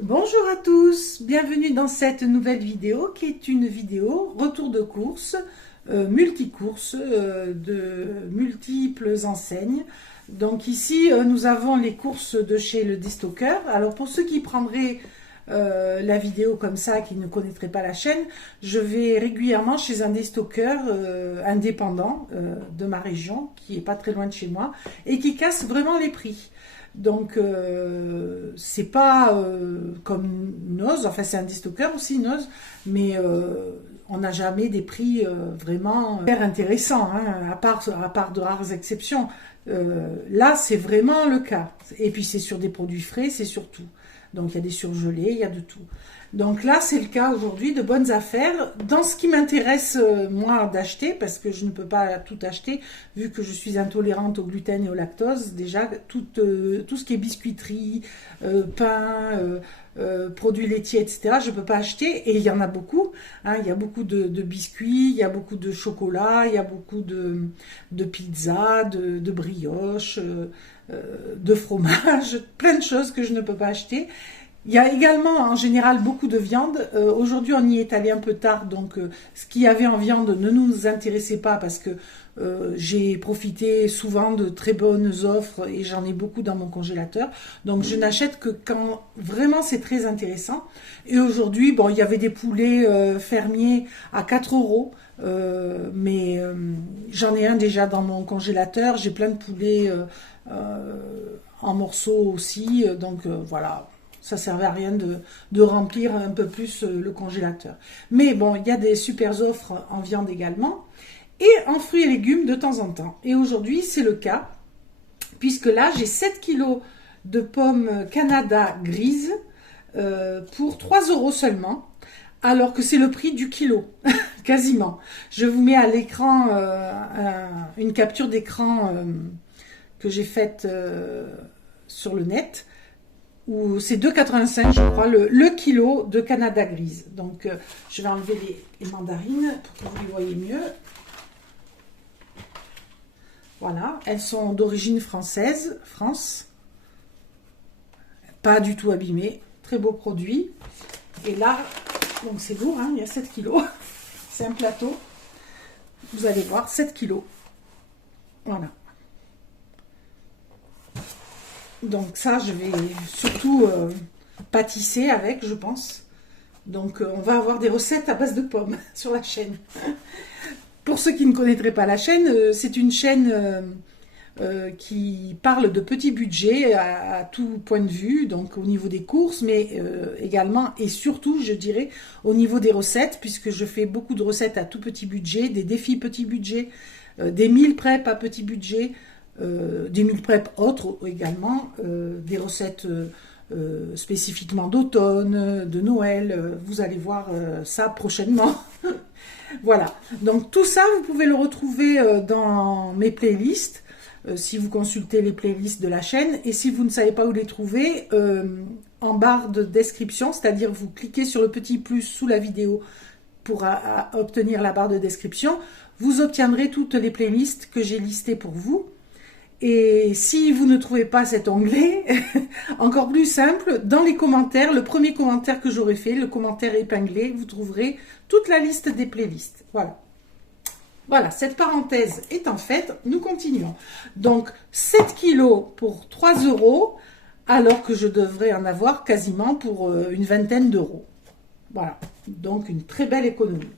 Bonjour à tous, bienvenue dans cette nouvelle vidéo qui est une vidéo retour de course, multicourse de multiples enseignes. Donc ici nous avons les courses de chez le Destocker. Alors pour ceux qui prendraient la vidéo comme ça, qui ne connaîtraient pas la chaîne, je vais régulièrement chez un Destocker indépendant de ma région, qui est pas très loin de chez moi, et qui casse vraiment les prix. Donc c'est pas comme Noz, enfin c'est un Destocker aussi Noz, mais on n'a jamais des prix vraiment hyper intéressants, hein, à part de rares exceptions. Là c'est vraiment le cas. Et puis c'est sur des produits frais, c'est sur tout. Donc il y a des surgelés, il y a de tout. Donc là c'est le cas aujourd'hui de bonnes affaires dans ce qui m'intéresse moi d'acheter, parce que je ne peux pas tout acheter vu que je suis intolérante au gluten et au lactose. Déjà tout ce qui est biscuiterie, pain, produits laitiers, etc. je ne peux pas acheter, et il y en a beaucoup, hein. Il y a beaucoup de biscuits, il y a beaucoup de chocolat, il y a beaucoup de pizza, de brioches, de fromage, plein de choses que je ne peux pas acheter. Il y a également en général beaucoup de viande. Aujourd'hui on y est allé un peu tard, donc ce qu'il y avait en viande ne nous intéressait pas, parce que j'ai profité souvent de très bonnes offres et j'en ai beaucoup dans mon congélateur. Donc je n'achète que quand vraiment c'est très intéressant. Et aujourd'hui, bon, il y avait des poulets fermiers à 4 euros. Mais j'en ai un déjà dans mon congélateur. J'ai plein de poulets en morceaux aussi. Donc voilà. Ça servait à rien de remplir un peu plus le congélateur. Mais bon, il y a des super offres en viande également. Et en fruits et légumes de temps en temps. Et aujourd'hui, c'est le cas. Puisque là, j'ai 7 kilos de pommes Canada grises pour 3 euros seulement. Alors que c'est le prix du kilo, quasiment. Je vous mets à l'écran une capture d'écran que j'ai faite sur le net, où c'est 2,85 je crois, le kilo de Canada grise. Donc je vais enlever les mandarines pour que vous les voyez mieux. Voilà, elles sont d'origine française, France. Pas du tout abîmées, très beau produit. Et là, donc c'est lourd, hein, il y a 7 kilos. C'est un plateau. Vous allez voir, 7 kilos. Voilà. Donc ça, je vais surtout pâtisser avec, je pense. Donc on va avoir des recettes à base de pommes sur la chaîne. Pour ceux qui ne connaîtraient pas la chaîne, c'est une chaîne qui parle de petits budgets à tout point de vue, donc au niveau des courses, mais également et surtout, je dirais, au niveau des recettes, puisque je fais beaucoup de recettes à tout petit budget, des défis petit budget, des meal prep à petit budget, des meal prep autres également, des recettes spécifiquement d'automne, de Noël. Vous allez voir ça prochainement. Voilà, donc tout ça, vous pouvez le retrouver dans mes playlists, si vous consultez les playlists de la chaîne. Et si vous ne savez pas où les trouver, en barre de description, c'est-à-dire vous cliquez sur le petit plus sous la vidéo pour obtenir la barre de description, vous obtiendrez toutes les playlists que j'ai listées pour vous. Et si vous ne trouvez pas cet onglet, encore plus simple, dans les commentaires, le premier commentaire que j'aurai fait, le commentaire épinglé, vous trouverez toute la liste des playlists. Voilà. Voilà, cette parenthèse étant faite, nous continuons. Donc, 7 kilos pour 3 euros, alors que je devrais en avoir quasiment pour une vingtaine d'euros. Voilà, donc une très belle économie.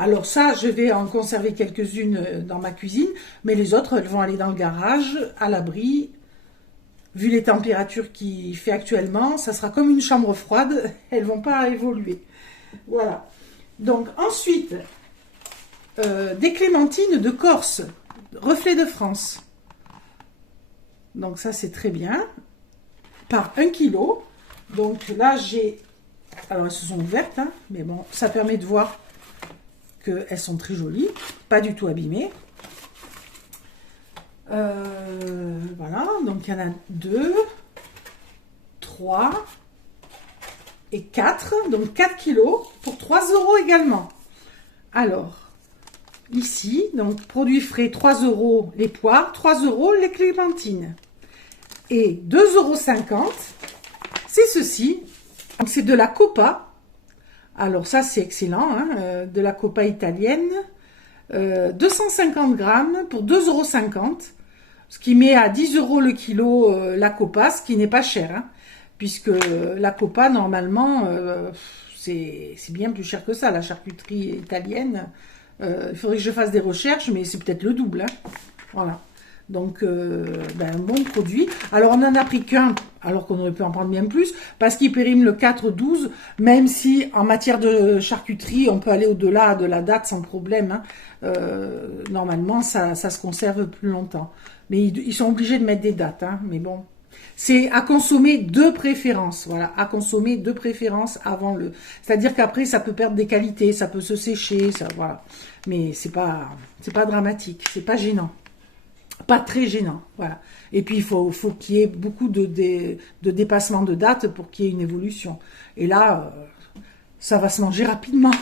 Alors ça, je vais en conserver quelques-unes dans ma cuisine, mais les autres, elles vont aller dans le garage, à l'abri. Vu les températures qu'il fait actuellement, ça sera comme une chambre froide, elles ne vont pas évoluer. Voilà. Donc ensuite, des clémentines de Corse, reflet de France. Donc ça, c'est très bien. Par 1 kilo. Donc là, j'ai... Alors, elles se sont ouvertes, hein, mais bon, ça permet de voir qu'elles sont très jolies, pas du tout abîmées. Voilà, donc il y en a 2, 3 et 4, donc 4 kilos pour 3 euros également. Alors, ici, donc produits frais, 3 euros les poires, 3 euros les clémentines. Et 2,50 €, c'est ceci, Donc c'est de la Coppa. Alors ça c'est excellent, hein, de la Coppa italienne. 250 grammes pour 2,50 €. Ce qui met à 10 € le kilo la Coppa, ce qui n'est pas cher. Hein, puisque la Coppa, normalement, c'est bien plus cher que ça, la charcuterie italienne. Il faudrait que je fasse des recherches, mais c'est peut-être le double. Hein. Voilà. Donc, un bon produit. Alors, on n'en a pris qu'un, alors qu'on aurait pu en prendre bien plus, parce qu'il périme le 4-12, même si en matière de charcuterie, on peut aller au-delà de la date sans problème. Hein. Normalement, ça se conserve plus longtemps. Mais ils sont obligés de mettre des dates, hein, mais bon. C'est à consommer de préférence, voilà, à consommer de préférence avant le... C'est-à-dire qu'après, ça peut perdre des qualités, ça peut se sécher, ça, voilà. Mais c'est pas dramatique, c'est pas gênant. Pas très gênant, voilà. Et puis, il faut qu'il y ait beaucoup de dépassement de date pour qu'il y ait une évolution. Et là, ça va se manger rapidement.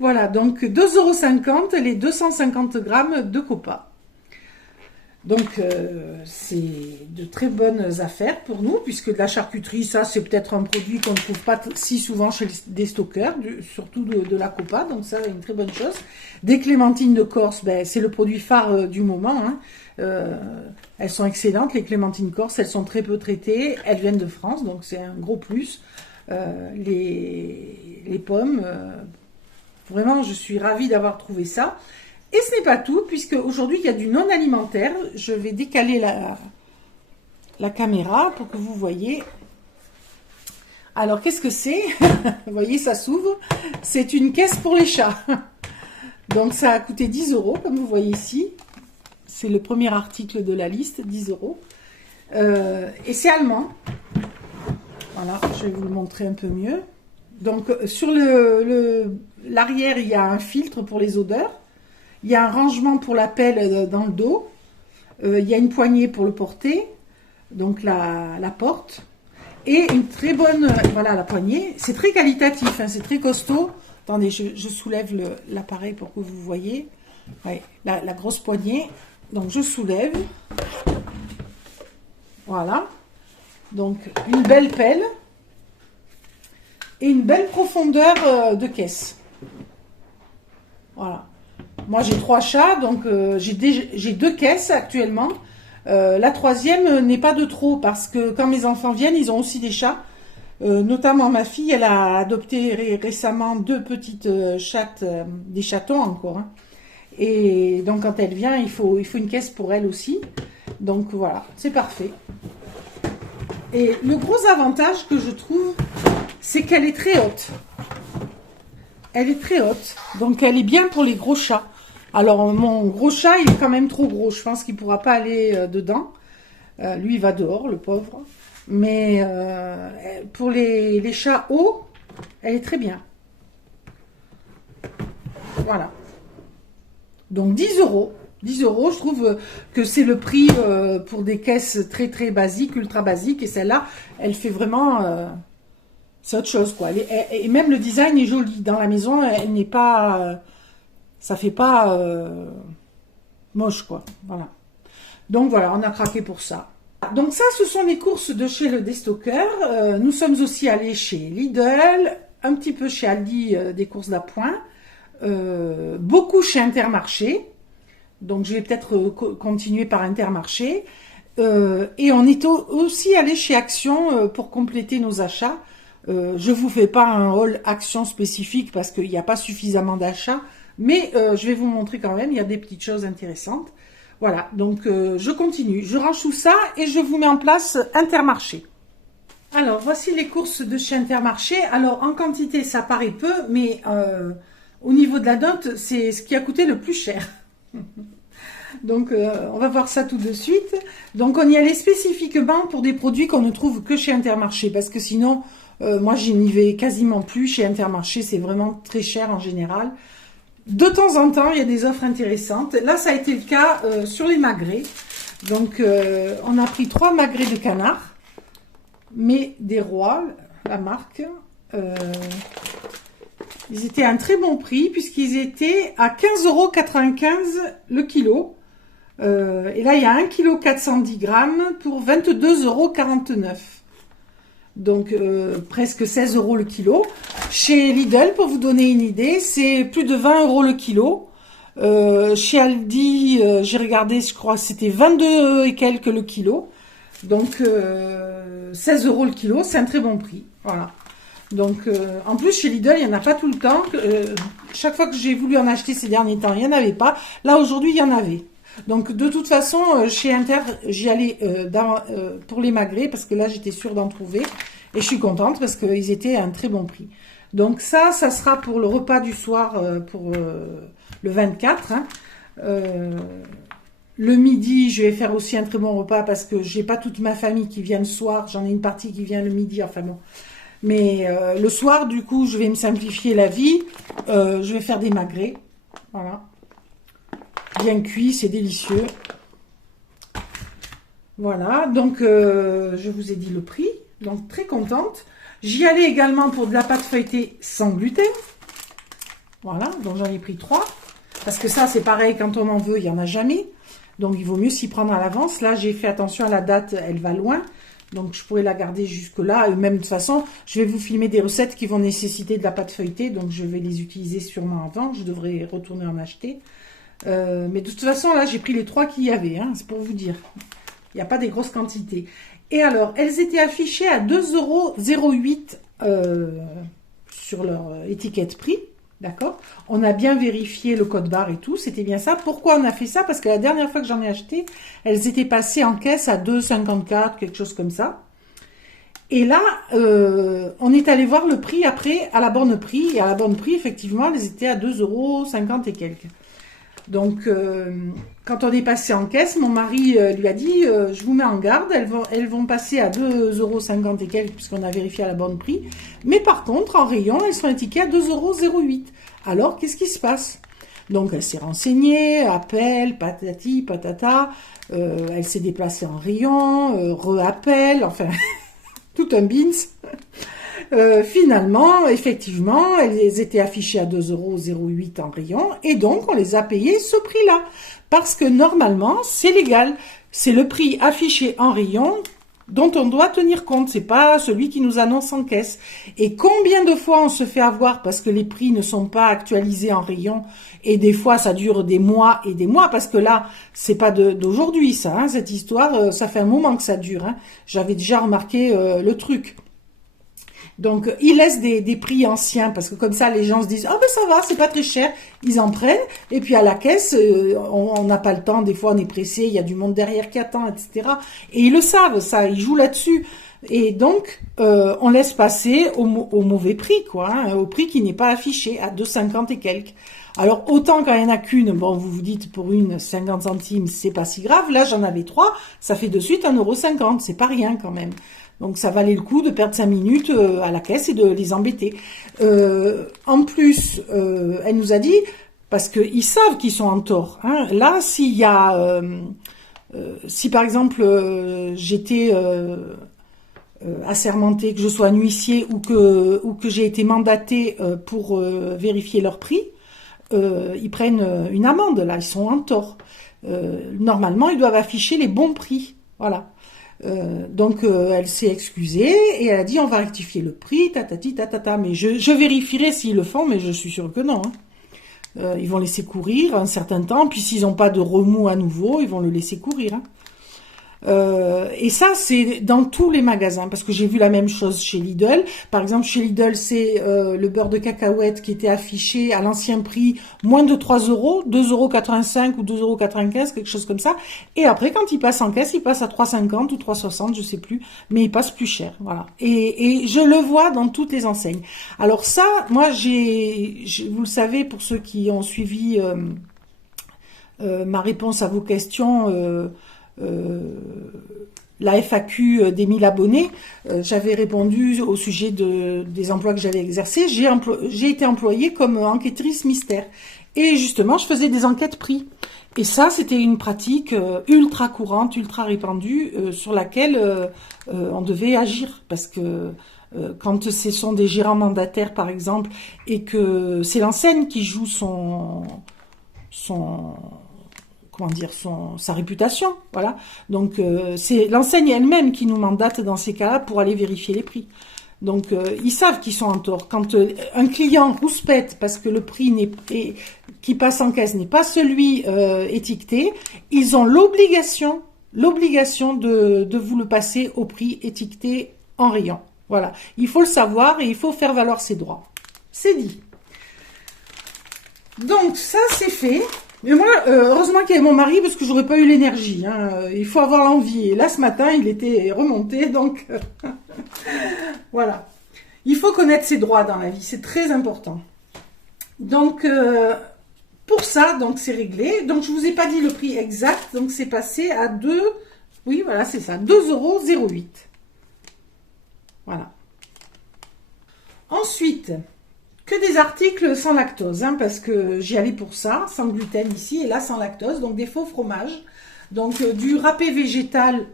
Voilà, donc 2,50 € les 250 grammes de Coppa. Donc, c'est de très bonnes affaires pour nous, puisque de la charcuterie, ça, c'est peut-être un produit qu'on ne trouve pas si souvent chez des stockeurs, surtout de la Coppa, donc ça, une très bonne chose. Des clémentines de Corse, ben, c'est le produit phare du moment. Hein. Elles sont excellentes, les clémentines corse, elles sont très peu traitées, elles viennent de France, donc c'est un gros plus. Les pommes, vraiment, je suis ravie d'avoir trouvé ça. Et ce n'est pas tout, puisque aujourd'hui il y a du non alimentaire. Je vais décaler la caméra pour que vous voyez. Alors, qu'est-ce que c'est? Vous voyez, ça s'ouvre. C'est une caisse pour les chats. Donc, ça a coûté 10 €, comme vous voyez ici. C'est le premier article de la liste, 10 €. Et c'est allemand. Voilà, je vais vous le montrer un peu mieux. Donc, sur l'arrière, il y a un filtre pour les odeurs. Il y a un rangement pour la pelle dans le dos. Il y a une poignée pour le porter. Donc la porte. Et une très bonne... Voilà la poignée. C'est très qualitatif. Hein, c'est très costaud. Attendez, je soulève l'appareil pour que vous voyez. Ouais, la grosse poignée. Donc je soulève. Voilà. Donc une belle pelle. Et une belle profondeur de caisse. Voilà. Moi, j'ai 3 chats, donc j'ai 2 caisses actuellement. La troisième n'est pas de trop, parce que quand mes enfants viennent, ils ont aussi des chats. Notamment ma fille, elle a adopté récemment 2 petites chattes, des chatons encore. Hein. Et donc, quand elle vient, il faut une caisse pour elle aussi. Donc, voilà, c'est parfait. Et le gros avantage que je trouve, c'est qu'elle est très haute. Elle est très haute, donc elle est bien pour les gros chats. Alors, mon gros chat, il est quand même trop gros. Je pense qu'il ne pourra pas aller dedans. Lui, il va dehors, le pauvre. Mais pour les chats hauts, elle est très bien. Voilà. Donc, 10 €. 10 €, je trouve que c'est le prix pour des caisses très, très basiques, ultra basiques. Et celle-là, elle fait vraiment... c'est autre chose, quoi. Et même le design est joli. Dans la maison, elle n'est pas... ça fait pas moche, quoi. Voilà. Donc, voilà, on a craqué pour ça. Donc, ça, ce sont les courses de chez le Déstocker. Nous sommes aussi allés chez Lidl, un petit peu chez Aldi, des courses d'appoint. Beaucoup chez Intermarché. Donc, je vais peut-être continuer par Intermarché. Et on est aussi allé chez Action pour compléter nos achats. Je vous fais pas un haul Action spécifique parce qu'il n'y a pas suffisamment d'achats, mais je vais vous montrer quand même, il y a des petites choses intéressantes. Voilà, donc je continue, je range tout ça et je vous mets en place Intermarché. Alors, voici les courses de chez Intermarché. Alors, en quantité, ça paraît peu, mais au niveau de la note, c'est ce qui a coûté le plus cher. Donc, on va voir ça tout de suite. Donc, on y allait spécifiquement pour des produits qu'on ne trouve que chez Intermarché, parce que sinon... moi, je n'y vais quasiment plus chez Intermarché, c'est vraiment très cher en général. De temps en temps, il y a des offres intéressantes. Là, ça a été le cas sur les magrets. Donc, on a pris 3 magrets de canard, mais des rois, la marque. Ils étaient à un très bon prix, puisqu'ils étaient à 15,95 € le kilo. Et là, il y a 1 kg 410 grammes pour 22,49 €. Donc presque 16 € le kilo. Chez Lidl, pour vous donner une idée, c'est plus de 20 € le kilo. Chez Aldi, j'ai regardé, je crois que c'était 22 et quelques le kilo. Donc 16 € le kilo, c'est un très bon prix. Voilà. Donc en plus chez Lidl, il n'y en a pas tout le temps. Chaque fois que j'ai voulu en acheter ces derniers temps, il n'y en avait pas. Là aujourd'hui, il y en avait. Donc de toute façon, chez Inter, j'y allais pour les magrets parce que là j'étais sûre d'en trouver. Et je suis contente parce qu'ils étaient à un très bon prix. Donc ça sera pour le repas du soir, pour le 24. Hein. Le midi, je vais faire aussi un très bon repas parce que j'ai pas toute ma famille qui vient le soir. J'en ai une partie qui vient le midi, enfin bon. Mais le soir, du coup, je vais me simplifier la vie. Je vais faire des magrets. Voilà. Bien cuit, c'est délicieux. Voilà, donc je vous ai dit le prix. Donc très contente. J'y allais également pour de la pâte feuilletée sans gluten. Voilà, donc j'en ai pris 3. Parce que ça, c'est pareil, quand on en veut, il n'y en a jamais. Donc il vaut mieux s'y prendre à l'avance. Là, j'ai fait attention à la date, elle va loin. Donc je pourrais la garder jusque-là. Et même de toute façon, je vais vous filmer des recettes qui vont nécessiter de la pâte feuilletée. Donc je vais les utiliser sûrement avant. Je devrais retourner en acheter. Mais de toute façon, là, j'ai pris les 3 qu'il y avait. Hein, c'est pour vous dire. Il n'y a pas des grosses quantités. Et alors, elles étaient affichées à 2,08 € sur leur étiquette prix. D'accord? On a bien vérifié le code barre et tout. C'était bien ça. Pourquoi on a fait ça? Parce que la dernière fois que j'en ai acheté, elles étaient passées en caisse à 2,54, quelque chose comme ça. Et là, on est allé voir le prix après, à la borne prix. Et à la borne prix, effectivement, elles étaient à 2,50 € et quelques. Donc, quand on est passé en caisse, mon mari lui a dit je vous mets en garde, elles vont passer à 2,50 € et quelques, puisqu'on a vérifié à la bonne prix. Mais par contre, en rayon, elles sont étiquetées à 2,08 €. Alors, qu'est-ce qui se passe? Donc, elle s'est renseignée, appel, patati, patata, elle s'est déplacée en rayon, re-appel, enfin, tout un bins. Finalement, effectivement, elles étaient affichées à 2,08 € en rayon et donc on les a payées ce prix-là. Parce que normalement, c'est légal. C'est le prix affiché en rayon dont on doit tenir compte. C'est pas celui qui nous annonce en caisse. Et combien de fois on se fait avoir parce que les prix ne sont pas actualisés en rayon et des fois ça dure des mois et des mois parce que là, c'est pas d'aujourd'hui ça, hein, cette histoire, ça fait un moment que ça dure. Hein. J'avais déjà remarqué le truc. Donc, ils laissent des prix anciens parce que comme ça, les gens se disent « Ah ben ça va, c'est pas très cher ». Ils en prennent et puis à la caisse, on n'a pas le temps. Des fois, on est pressé, il y a du monde derrière qui attend, etc. Et ils le savent, ça, ils jouent là-dessus. Et donc, on laisse passer au mauvais prix, quoi, hein, au prix qui n'est pas affiché, à 2,50 € et quelques. Alors, autant quand il n'y en a qu'une, bon, vous vous dites pour une 50 centimes, c'est pas si grave. Là, j'en avais 3, ça fait de suite 1,50 €, c'est pas rien quand même. Donc ça valait le coup de perdre 5 minutes à la caisse et de les embêter. En plus, elle nous a dit, parce qu'ils savent qu'ils sont en tort. Hein, là, s'il y a, si par exemple j'étais assermentée, que je sois un huissier ou que j'ai été mandatée pour vérifier leur prix, ils prennent une amende. Là, ils sont en tort. Normalement, ils doivent afficher les bons prix. Voilà. Donc elle s'est excusée et elle a dit on va rectifier le prix, tatati tatata. Mais je vérifierai s'ils le font, mais je suis sûre que non. Hein. Ils vont laisser courir un certain temps, puis s'ils n'ont pas de remous à nouveau, ils vont le laisser courir. Hein. Et ça, c'est dans tous les magasins, parce que j'ai vu la même chose chez Lidl. Par exemple, chez Lidl, c'est le beurre de cacahuète qui était affiché à l'ancien prix, moins de 3 €, 2,85 € ou 2,95 €, quelque chose comme ça. Et après, quand il passe en caisse, il passe à 3,50 ou 3,60, je sais plus, mais il passe plus cher. Voilà. Et je le vois dans toutes les enseignes. Alors ça, moi, vous le savez, pour ceux qui ont suivi ma réponse à vos questions, la FAQ des 1000 abonnés, j'avais répondu au sujet des emplois que j'avais exercés. J'ai été employée comme enquêtrice mystère. Et justement, je faisais des enquêtes prix. Et ça, c'était une pratique ultra courante, ultra répandue, sur laquelle on devait agir. Parce que quand ce sont des gérants mandataires, par exemple, et que c'est l'enseigne qui joue comment dire, sa réputation, voilà. Donc c'est l'enseigne elle-même qui nous mandate dans ces cas-là pour aller vérifier les prix. Donc ils savent qu'ils sont en tort. Quand un client rouspète parce que le prix qui passe en caisse n'est pas celui étiqueté, ils ont l'obligation de vous le passer au prix étiqueté en rayon. Voilà, il faut le savoir et il faut faire valoir ses droits. C'est dit. Donc ça c'est fait. Mais moi, heureusement qu'il y avait mon mari parce que j'aurais pas eu l'énergie. Hein. Il faut avoir l'envie. Et là ce matin, il était remonté, donc voilà. Il faut connaître ses droits dans la vie, c'est très important. Donc pour ça, donc c'est réglé. Donc je vous ai pas dit le prix exact, donc c'est passé à 2. Oui, voilà, c'est ça, 2,08 €. Voilà. Ensuite, que des articles sans lactose, hein, parce que j'y allais pour ça, sans gluten ici, et là sans lactose, donc des faux fromages. Donc du râpé végétal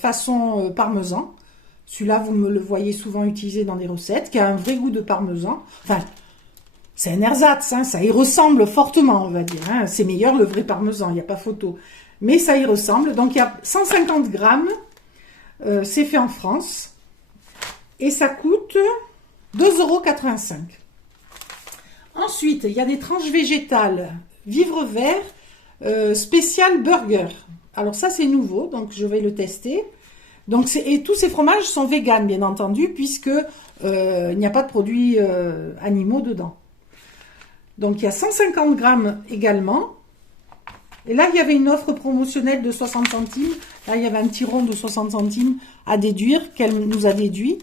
façon parmesan. Celui-là, vous me le voyez souvent utilisé dans des recettes, qui a un vrai goût de parmesan. Enfin, c'est un ersatz, hein, ça y ressemble fortement, on va dire. Hein. C'est meilleur le vrai parmesan, il n'y a pas photo. Mais ça y ressemble. Donc il y a 150 grammes, c'est fait en France. Et ça coûte 2,85 €. Ensuite, il y a des tranches végétales, vivre vert, spécial burger. Alors ça, c'est nouveau, donc je vais le tester. Donc et tous ces fromages sont véganes, bien entendu, puisque il n'y a pas de produits animaux dedans. Donc il y a 150 grammes également. Et là, il y avait une offre promotionnelle de 60 centimes. Là, il y avait un petit rond de 60 centimes à déduire, qu'elle nous a déduit.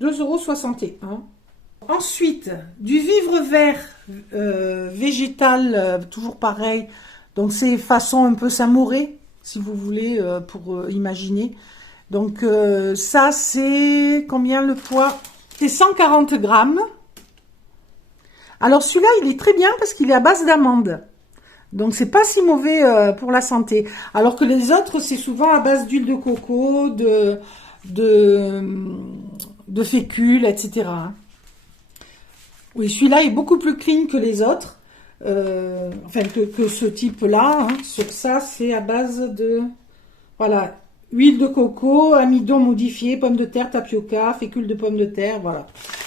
2,61 €. Ensuite, du vivre vert végétal, toujours pareil. Donc c'est façon un peu samourée, si vous voulez, pour imaginer. Donc ça, c'est combien le poids? C'est 140 grammes. Alors celui-là, il est très bien parce qu'il est à base d'amandes. Donc c'est pas si mauvais pour la santé. Alors que les autres, c'est souvent à base d'huile de coco, de fécule, etc. Oui, celui-là est beaucoup plus clean que les autres. Enfin, que ce type-là. Hein. Sur ça, c'est à base de... Voilà, huile de coco, amidon modifié, pommes de terre, tapioca, fécule de pommes de terre, voilà.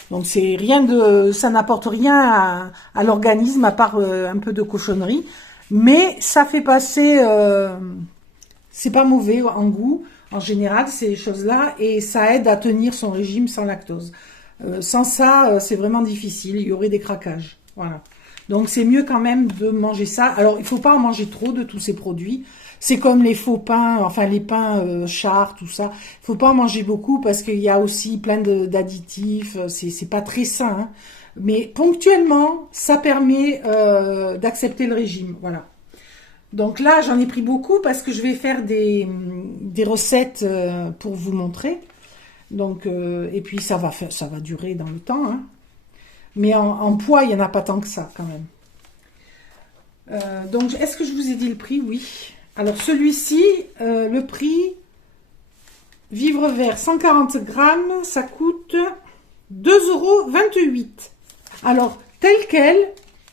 Donc c'est rien de... Ça n'apporte rien à l'organisme, à part un peu de cochonnerie. Mais ça fait passer... c'est pas mauvais en goût, en général, ces choses-là. Et ça aide à tenir son régime sans lactose. Sans ça, c'est vraiment difficile. Il y aurait des craquages. Voilà. Donc, c'est mieux quand même de manger ça. Alors, il faut pas en manger trop de tous ces produits. C'est comme les faux pains, enfin les pains char, tout ça. Il faut pas en manger beaucoup parce qu'il y a aussi plein d'additifs. C'est pas très sain. Hein. Mais ponctuellement, ça permet d'accepter le régime. Voilà. Donc là, j'en ai pris beaucoup parce que je vais faire des recettes pour vous montrer. Donc, et puis ça va durer dans le temps. Hein. Mais en poids, il n'y en a pas tant que ça quand même. Donc, est-ce que je vous ai dit le prix? Oui. Alors celui-ci, le prix, vivre vert, 140 grammes, ça coûte 2,28 €. Alors, tel quel,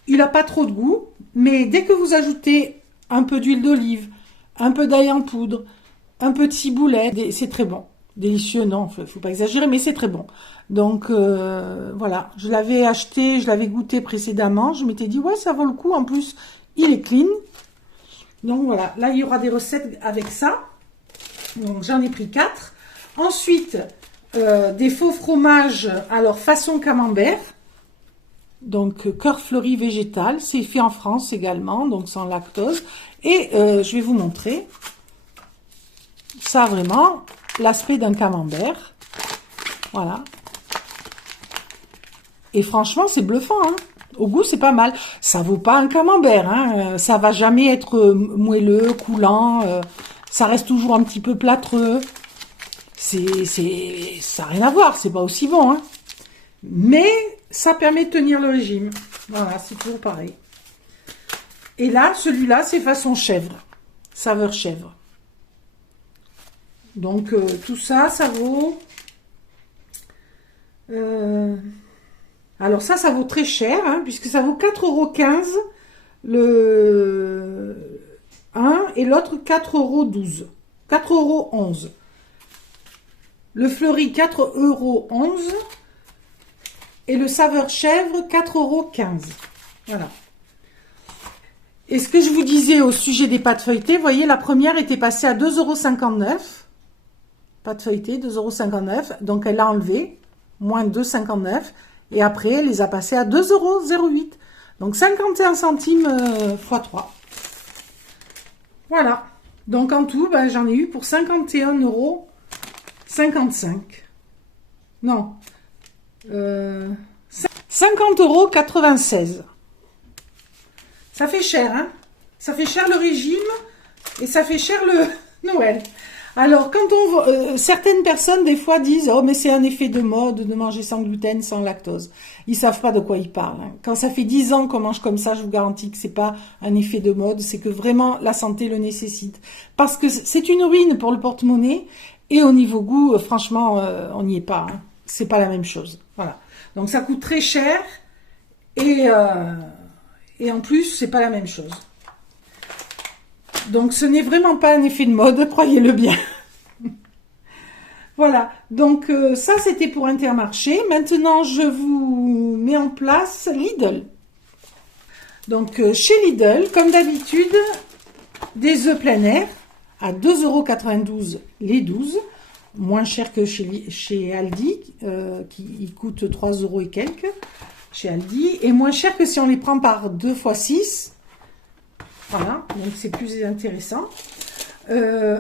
il n'a pas trop de goût, mais dès que vous ajoutez un peu d'huile d'olive, un peu d'ail en poudre, un peu de ciboulette, c'est très bon. Délicieux, non, faut pas exagérer, mais c'est très bon. Donc voilà, je l'avais acheté, je l'avais goûté précédemment, je m'étais dit ouais, ça vaut le coup, en plus il est clean. Donc voilà, là il y aura des recettes avec ça. Donc j'en ai pris 4. Ensuite, des faux fromages, alors façon camembert. Donc cœur fleuri végétal, c'est fait en France également, donc sans lactose. Et je vais vous montrer. Ça vraiment, l'aspect d'un camembert. Voilà. Et franchement, c'est bluffant. Hein. Au goût, c'est pas mal. Ça vaut pas un camembert. Hein. Ça va jamais être moelleux, coulant. Ça reste toujours un petit peu plâtreux. Ça n'a rien à voir. C'est pas aussi bon. Hein. Mais ça permet de tenir le régime. Voilà, c'est toujours pareil. Et là, celui-là, c'est façon chèvre. Saveur chèvre. Donc, tout ça, ça vaut... alors ça vaut très cher, hein, puisque ça vaut 4,15 € un et l'autre 4,12 €. 4,11 €. Le fleuri 4,11 € et le saveur chèvre 4,15 €. Voilà. Et ce que je vous disais au sujet des pâtes feuilletées, vous voyez, la première était passée à 2,59 €. Pâte feuilletée, 2,59 €. Donc, elle l'a enlevé, moins 2,59 €. Et après, elle les a passées à 2,08 €. Donc, 51 centimes x 3. Voilà. Donc, en tout, ben, j'en ai eu pour 51,55 €. Non. 50,96 €. Ça fait cher, hein? Ça fait cher le régime et ça fait cher le Noël. Alors, quand certaines personnes, des fois, disent « Oh, mais c'est un effet de mode de manger sans gluten, sans lactose. » Ils savent pas de quoi ils parlent. Hein. Quand ça fait 10 ans qu'on mange comme ça, je vous garantis que c'est pas un effet de mode, c'est que vraiment la santé le nécessite. Parce que c'est une ruine pour le porte-monnaie et au niveau goût, franchement, on n'y est pas. Hein. C'est pas la même chose. Voilà. Donc, ça coûte très cher et en plus, c'est pas la même chose. Donc, ce n'est vraiment pas un effet de mode, croyez-le bien. Voilà, donc ça, c'était pour Intermarché. Maintenant, je vous mets en place Lidl. Donc, chez Lidl, comme d'habitude, des œufs plein air à 2,92 € les 12. Moins cher que chez Aldi, qui coûte 3 € et quelques, chez Aldi. Et moins cher que si on les prend par 2 x 6. Voilà, donc c'est plus intéressant.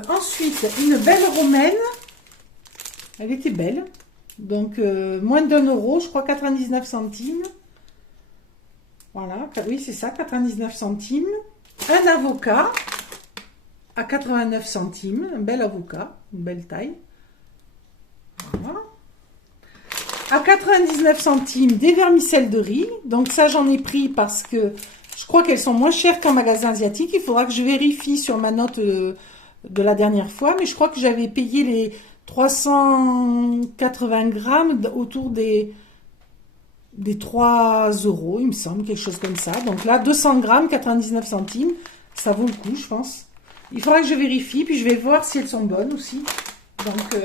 Ensuite, une belle romaine. Elle était belle. Donc, moins d'1 €, je crois 99 centimes. Voilà, oui, c'est ça, 99 centimes. Un avocat à 89 centimes. Un bel avocat, une belle taille. Voilà. À 99 centimes, des vermicelles de riz. Donc, ça, j'en ai pris parce que je crois qu'elles sont moins chères qu'en magasin asiatique. Il faudra que je vérifie sur ma note de la dernière fois. Mais je crois que j'avais payé les 380 grammes autour des 3 €, il me semble, quelque chose comme ça. Donc là, 200 grammes, 99 centimes. Ça vaut le coup, je pense. Il faudra que je vérifie. Puis je vais voir si elles sont bonnes aussi. Donc,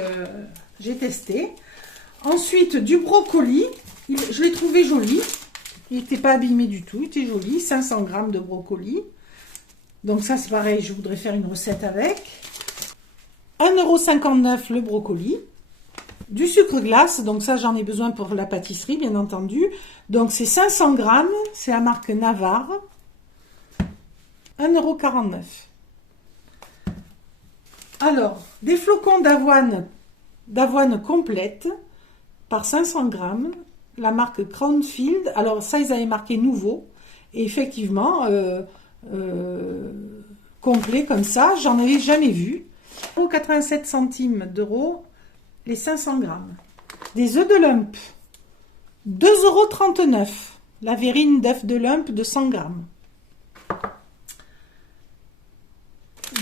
j'ai testé. Ensuite, du brocoli. Je l'ai trouvé joli. Il n'était pas abîmé du tout, il était joli. 500 grammes de brocoli. Donc ça, c'est pareil, je voudrais faire une recette avec. 1,59 € le brocoli. Du sucre glace, donc ça, j'en ai besoin pour la pâtisserie, bien entendu. Donc c'est 500 grammes, c'est la marque Navarre. 1,49 €. Alors, des flocons d'avoine complète par 500 grammes. La marque Crownfield. Alors ça, ils avaient marqué nouveau. Et effectivement, complet comme ça, j'en avais jamais vu. 87 centimes d'euros, les 500 grammes. Des œufs de lump. 2,39 €. La verrine d'œuf de lump de 100 grammes.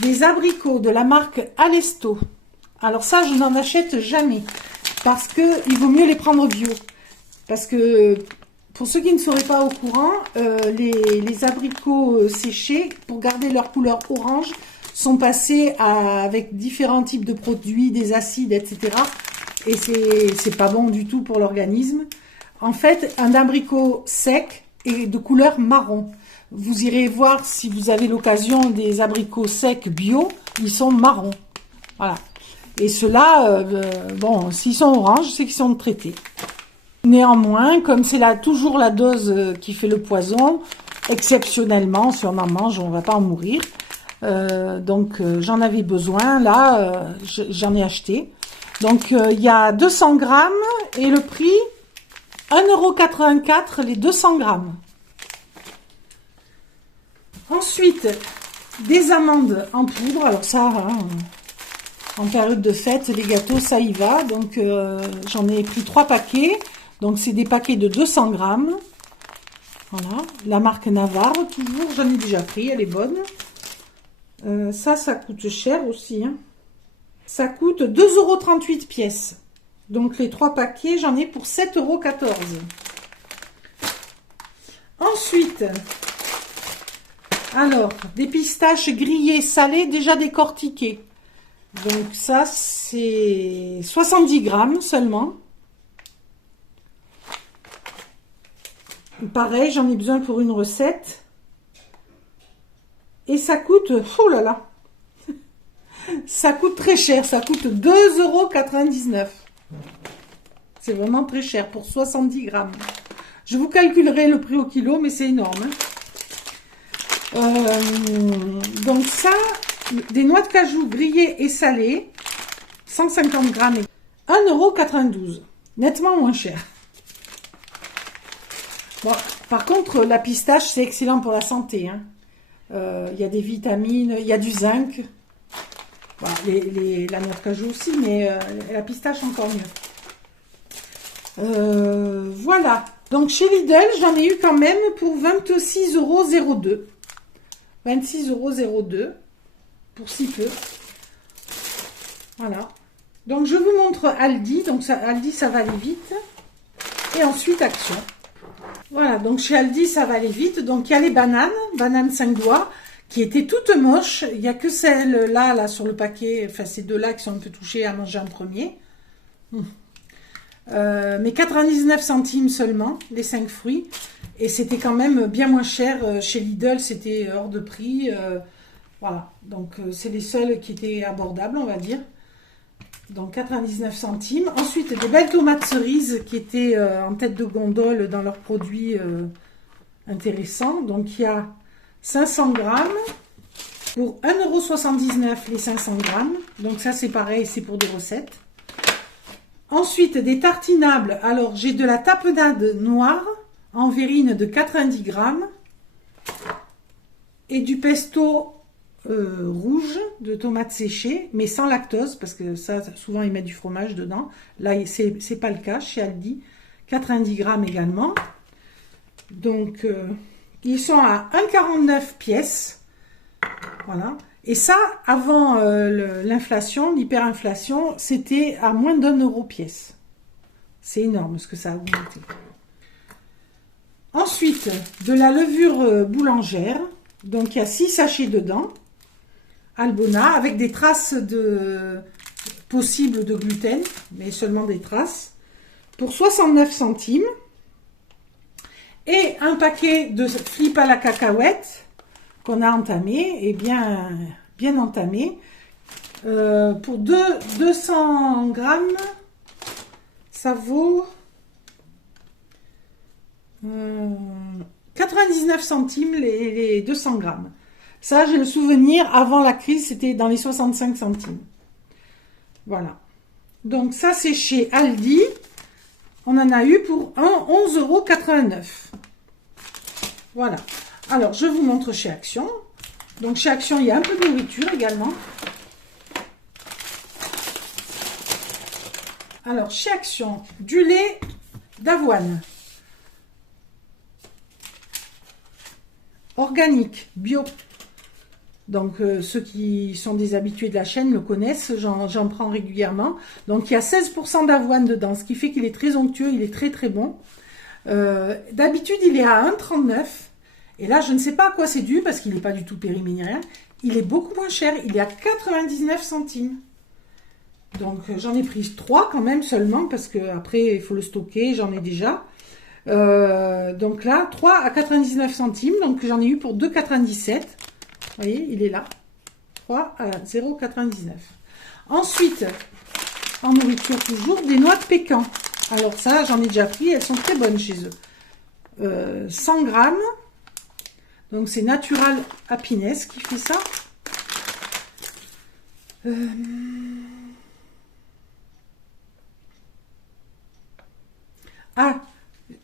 Des abricots de la marque Alesto. Alors ça, je n'en achète jamais. Parce qu'il vaut mieux les prendre bio. Parce que, pour ceux qui ne seraient pas au courant, les abricots séchés, pour garder leur couleur orange, sont passés avec différents types de produits, des acides, etc. Et c'est pas bon du tout pour l'organisme. En fait, un abricot sec est de couleur marron. Vous irez voir si vous avez l'occasion des abricots secs bio, ils sont marrons. Voilà. Et ceux-là, bon, s'ils sont oranges, c'est qu'ils sont traités. Néanmoins, comme c'est toujours la dose qui fait le poison, exceptionnellement, si on en mange, on ne va pas en mourir. Donc, j'en avais besoin. Là, j'en ai acheté. Donc, il y a 200 grammes et le prix, 1,84 € les 200 grammes. Ensuite, des amandes en poudre. Alors ça, hein, en période de fête, les gâteaux, ça y va. Donc, j'en ai pris 3 paquets. Donc, c'est des paquets de 200 grammes. Voilà. La marque Navarre, toujours. J'en ai déjà pris. Elle est bonne. Ça coûte cher aussi. Hein. Ça coûte 2,38 € pièce. Donc, les 3 paquets, j'en ai pour 7,14 €. Ensuite, Alors, des pistaches grillées salées déjà décortiquées. Donc ça, c'est 70 grammes seulement. Pareil, j'en ai besoin pour une recette. Et ça coûte, oh là là, ça coûte très cher, ça coûte 2,99 €. C'est vraiment très cher pour 70 grammes. Je vous calculerai le prix au kilo, mais c'est énorme. Donc ça, des noix de cajou grillées et salées, 150 grammes, 1,92 €, nettement moins cher. Bon, par contre, la pistache, c'est excellent pour la santé. Hein. Il y a des vitamines, il y a du zinc. Voilà, la noix de cajou aussi, mais la pistache encore mieux. Voilà. Donc chez Lidl, j'en ai eu quand même pour 26,02 €. 26,02 € pour si peu. Voilà. Donc je vous montre Aldi. Donc ça, Aldi, ça va aller vite. Et ensuite Action. Voilà, donc chez Aldi, ça va aller vite. Donc, il y a les bananes 5 doigts, qui étaient toutes moches. Il n'y a que celles-là, là, sur le paquet. Enfin, ces deux-là qui sont un peu touchées à manger en premier. Mais 99 centimes seulement, les 5 fruits. Et c'était quand même bien moins cher. Chez Lidl, c'était hors de prix. Voilà, donc c'est les seuls qui étaient abordables, on va dire. Donc 99 centimes. Ensuite, des belles tomates cerises qui étaient en tête de gondole dans leurs produits intéressants. Donc il y a 500 grammes pour 1,79 € les 500 grammes. Donc ça c'est pareil, c'est pour des recettes. Ensuite, des tartinables. Alors j'ai de la tapenade noire en verrine de 90 grammes et du pesto rouge de tomates séchées, mais sans lactose, parce que ça, souvent, ils mettent du fromage dedans. Là, c'est pas le cas chez Aldi. 90 grammes également. Donc, ils sont à 1,49 pièces. Voilà. Et ça, avant l'inflation, l'hyperinflation, c'était à moins d'1 € pièce. C'est énorme ce que ça a augmenté. Ensuite, de la levure boulangère. Donc, il y a 6 sachets dedans. Albona, avec des traces possibles de gluten, mais seulement des traces, pour 69 centimes. Et un paquet de flip à la cacahuète qu'on a entamé, et bien entamé, pour 200 grammes, ça vaut 99 centimes les 200 grammes. Ça, j'ai le souvenir, avant la crise, c'était dans les 65 centimes. Voilà. Donc, ça, c'est chez Aldi. On en a eu pour 11,89 €. Voilà. Alors, je vous montre chez Action. Donc, chez Action, il y a un peu de nourriture également. Alors, chez Action, du lait d'avoine. Organique, bio. Donc, ceux qui sont des habitués de la chaîne le connaissent, j'en prends régulièrement. Donc, il y a 16% d'avoine dedans, ce qui fait qu'il est très onctueux, il est très très bon. D'habitude, il est à 1,39 €. Et là, je ne sais pas à quoi c'est dû, parce qu'il n'est pas du tout périmé ni rien. Il est beaucoup moins cher, il est à 99 centimes. Donc, j'en ai pris 3 quand même seulement, parce qu'après, il faut le stocker, j'en ai déjà. Donc là, 3 à 99 centimes, donc j'en ai eu pour 2,97 €. Vous voyez, il est là. 3 à 0,99 €. Ensuite, en nourriture toujours, des noix de pécan. Alors ça, j'en ai déjà pris, elles sont très bonnes chez eux. 100 grammes. Donc c'est Natural Happiness qui fait ça.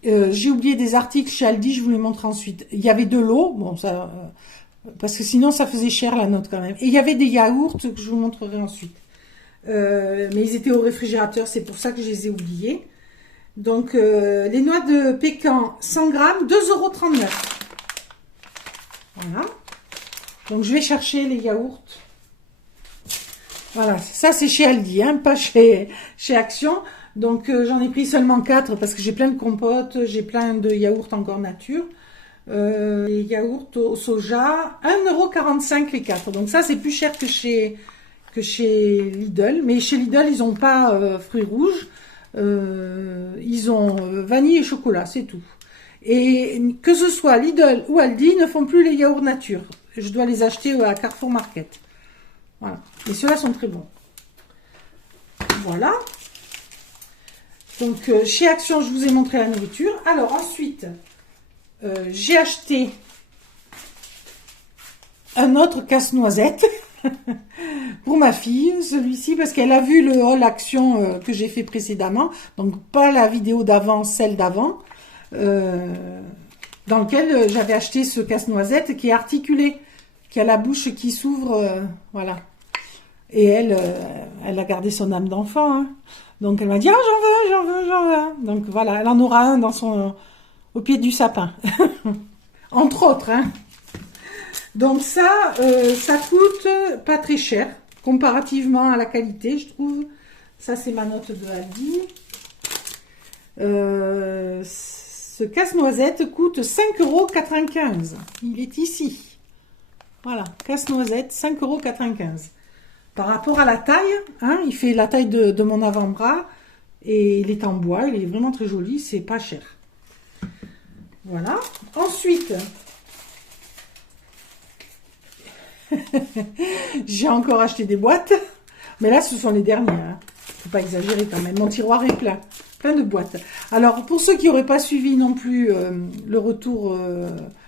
J'ai oublié des articles chez Aldi, je vous les montre ensuite. Il y avait de l'eau, bon ça, parce que sinon ça faisait cher la note quand même. Et il y avait des yaourts que je vous montrerai ensuite. Mais ils étaient au réfrigérateur, c'est pour ça que je les ai oubliés. Donc les noix de pécan, 100 grammes, 2,39 €. Voilà. Donc je vais chercher les yaourts. Voilà, ça c'est chez Aldi, hein, pas chez Action. Donc j'en ai pris seulement 4 parce que j'ai plein de compotes, j'ai plein de yaourts encore nature. Les yaourts au soja, 1,45 € les 4. Donc ça, c'est plus cher que chez Lidl. Mais chez Lidl, ils n'ont pas fruits rouges. Ils ont vanille et chocolat, c'est tout. Et que ce soit Lidl ou Aldi, ils ne font plus les yaourts nature. Je dois les acheter à Carrefour Market. Voilà. Et ceux-là sont très bons. Voilà. Donc, chez Action, je vous ai montré la nourriture. Alors, ensuite, j'ai acheté un autre casse-noisette pour ma fille, celui-ci, parce qu'elle a vu le haul Action que j'ai fait précédemment. Donc, pas la vidéo d'avant, celle d'avant, dans lequel j'avais acheté ce casse-noisette qui est articulé, qui a la bouche qui s'ouvre, voilà. Et elle a gardé son âme d'enfant, hein. Donc, elle m'a dit, ah, j'en veux. Donc, voilà, elle en aura un au pied du sapin. Entre autres, hein. Donc, ça coûte pas très cher, comparativement à la qualité, je trouve. Ça, c'est ma note de Aldi. Ce casse-noisette coûte 5,95 €. Il est ici. Voilà, casse-noisette, 5,95 €. Par rapport à la taille, hein, il fait la taille de mon avant-bras et il est en bois, il est vraiment très joli, c'est pas cher. Voilà. Ensuite, j'ai encore acheté des boîtes, mais là ce sont les dernières. Hein. Faut pas exagérer quand même. Mon tiroir est plein de boîtes. Alors pour ceux qui n'auraient pas suivi non plus le retour,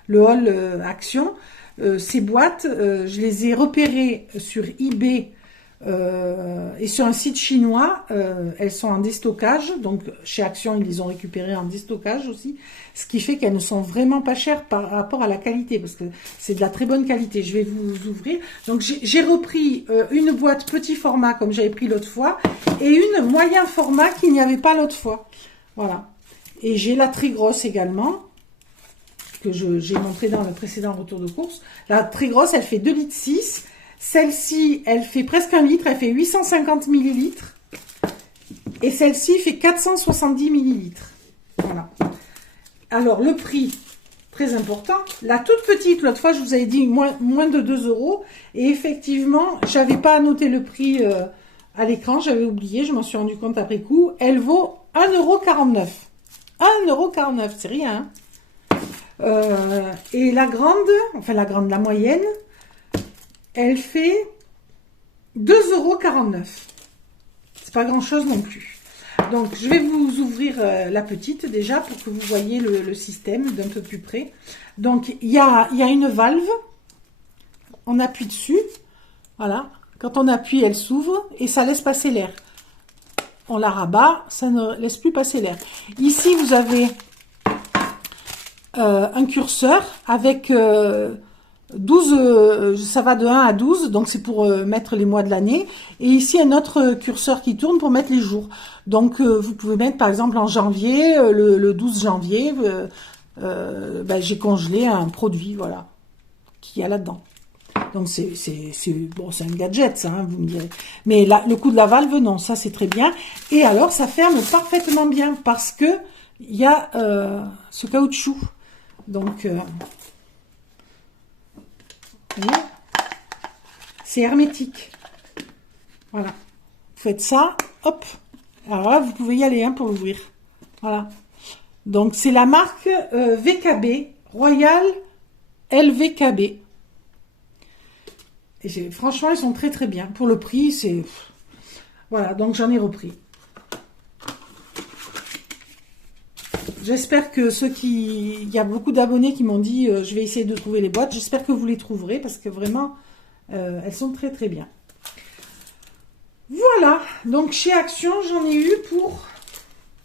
le haul Action, ces boîtes, je les ai repérées sur eBay et sur un site chinois. Elles sont en déstockage, donc chez Action ils les ont récupérées en déstockage aussi, ce qui fait qu'elles ne sont vraiment pas chères par rapport à la qualité, parce que c'est de la très bonne qualité. Je vais vous ouvrir. Donc j'ai repris une boîte petit format comme j'avais pris l'autre fois, et une moyen format qu'il n'y avait pas l'autre fois. Voilà. Et j'ai la très grosse également, que j'ai montré dans le précédent retour de course. La très grosse, elle fait 2,6 litres. Celle-ci, elle fait presque 1 litre, elle fait 850 millilitres. Et celle-ci fait 470 millilitres. Voilà. Alors, le prix, très important. La toute petite, l'autre fois, je vous avais dit moins de 2 €. Et effectivement, j'avais pas noté le prix à l'écran, j'avais oublié, je m'en suis rendu compte après coup. Elle vaut 1,49 €. 1,49 €, c'est rien, hein. Et la grande, la moyenne, elle fait 2,49 €. C'est pas grand chose non plus. Donc je vais vous ouvrir la petite déjà pour que vous voyez le système d'un peu plus près. Donc il y a une valve, on appuie dessus, voilà. Quand on appuie, elle s'ouvre et ça laisse passer l'air. On la rabat, ça ne laisse plus passer l'air. Ici vous avez un curseur avec 12, ça va de 1 à 12, donc c'est pour mettre les mois de l'année. Et ici, un autre curseur qui tourne pour mettre les jours. Donc, vous pouvez mettre, par exemple, en janvier, le 12 janvier, j'ai congelé un produit, voilà, qu'il y a là-dedans. Donc, c'est un gadget, ça, hein, vous me direz. Mais là, le coup de la valve, non, ça, c'est très bien. Et alors, ça ferme parfaitement bien parce que il y a ce caoutchouc. Donc... c'est hermétique. Voilà. Vous faites ça, hop. Alors là, vous pouvez y aller hein, pour l'ouvrir. Voilà. Donc, c'est la marque VKB, Royal LVKB. Et franchement, ils sont très très bien. Pour le prix, c'est... Voilà, donc j'en ai repris. J'espère que il y a beaucoup d'abonnés qui m'ont dit je vais essayer de trouver les boîtes. J'espère que vous les trouverez parce que vraiment, elles sont très très bien. Voilà, donc chez Action, j'en ai eu pour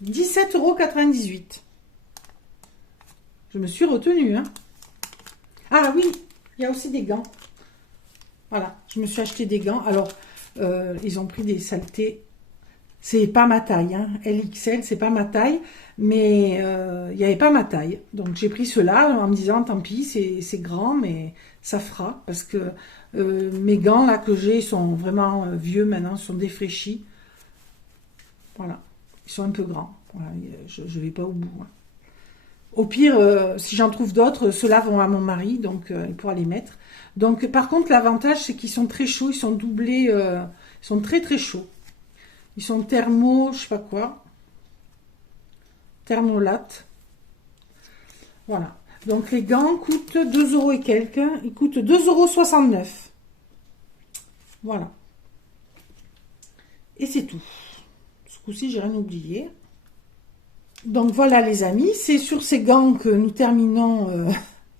17,98 €. Je me suis retenue. Hein. Ah oui, il y a aussi des gants. Voilà, je me suis acheté des gants. Alors, ils ont pris des saletés. C'est pas ma taille, hein. LXL, c'est pas ma taille, mais il n'y avait pas ma taille. Donc j'ai pris ceux-là en me disant, tant pis, c'est grand, mais ça fera. Parce que mes gants là que j'ai sont vraiment vieux maintenant, sont défraîchis. Voilà, ils sont un peu grands. Voilà, je ne vais pas au bout. Hein. Au pire, si j'en trouve d'autres, ceux-là vont à mon mari, donc il pourra les mettre. Donc, par contre, l'avantage, c'est qu'ils sont très chauds, ils sont doublés, ils sont très très chauds. Ils sont thermo, je sais pas quoi, thermolate. Voilà. Donc, les gants coûtent 2 euros et quelques. Ils coûtent 2,69 €. Voilà. Et c'est tout. Ce coup-ci, j'ai rien oublié. Donc voilà les amis, c'est sur ces gants que nous terminons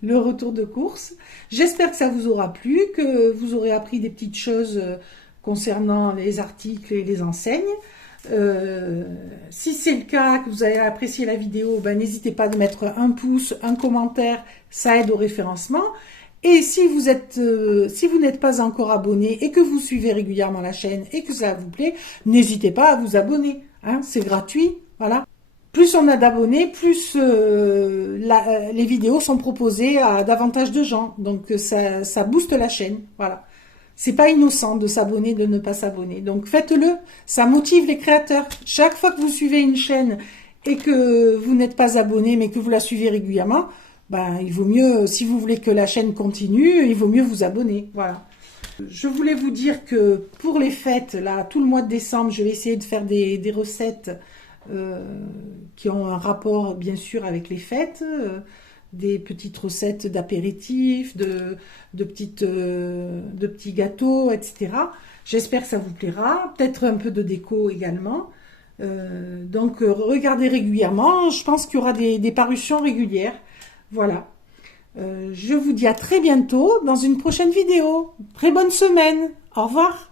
le retour de course. J'espère que ça vous aura plu, que vous aurez appris des petites choses concernant les articles et les enseignes. Si c'est le cas, que vous avez apprécié la vidéo, ben, n'hésitez pas à mettre un pouce, un commentaire, ça aide au référencement. Et si vous n'êtes pas encore abonné et que vous suivez régulièrement la chaîne et que ça vous plaît, n'hésitez pas à vous abonner. Hein, c'est gratuit, voilà. Plus on a d'abonnés, plus les vidéos sont proposées à davantage de gens. Donc ça booste la chaîne. Voilà. C'est pas innocent de s'abonner, de ne pas s'abonner. Donc faites-le. Ça motive les créateurs. Chaque fois que vous suivez une chaîne et que vous n'êtes pas abonné, mais que vous la suivez régulièrement, ben, il vaut mieux, si vous voulez que la chaîne continue, il vaut mieux vous abonner. Voilà. Je voulais vous dire que pour les fêtes, là, tout le mois de décembre, je vais essayer de faire des recettes qui ont un rapport bien sûr avec les fêtes, des petites recettes d'apéritifs, de petits gâteaux, etc. J'espère que ça vous plaira, peut-être un peu de déco également. Donc regardez régulièrement, je pense qu'il y aura des parutions régulières. Voilà. Je vous dis à très bientôt dans une prochaine vidéo. Très bonne semaine. Au revoir.